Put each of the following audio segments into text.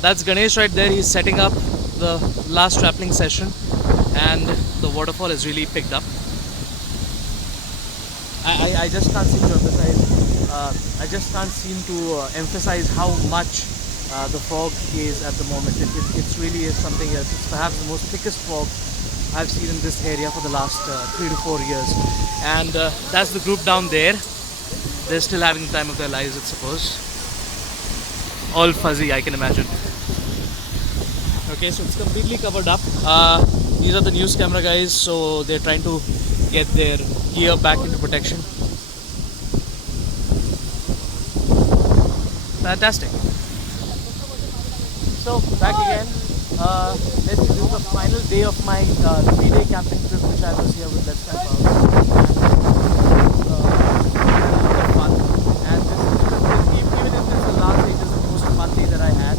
That's Ganesh right there. He's setting up the last rappelling session, and the waterfall has really picked up. I just can't seem to emphasize. I just can't seem to emphasize how much the fog is at the moment. It's really is something else. It's perhaps the most thickest fog I've seen in this area for the last 3 to 4 years. And that's the group down there. They're still having the time of their lives, I suppose. All fuzzy, I can imagine. Okay, so it's completely covered up. These are the news camera guys, so they're trying to get their gear back into protection. Fantastic. So back again. This is the final day of my 3-day camping trip, which I was here with LetsCampOut. And fun. And even if this is the last day, this is the most fun day that I had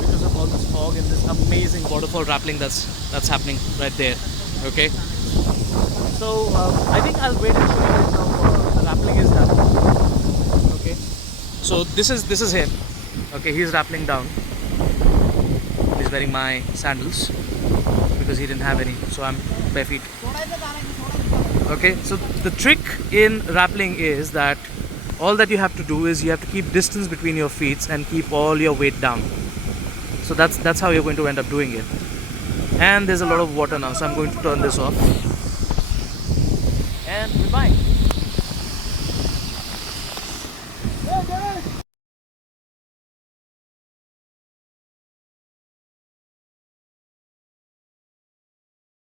because of all this fog and this amazing waterfall rappelling that's happening right there. Okay. So I think I'll wait and show you guys how the rappelling is done. Okay. So this is him. Okay, he's rappelling down. He's wearing my sandals because he didn't have any, so I'm bare feet. Okay, so the trick in rappelling is that all that you have to do is you have to keep distance between your feet and keep all your weight down. So that's how you're going to end up doing it. And there's a lot of water now, so I'm going to turn this off. And goodbye.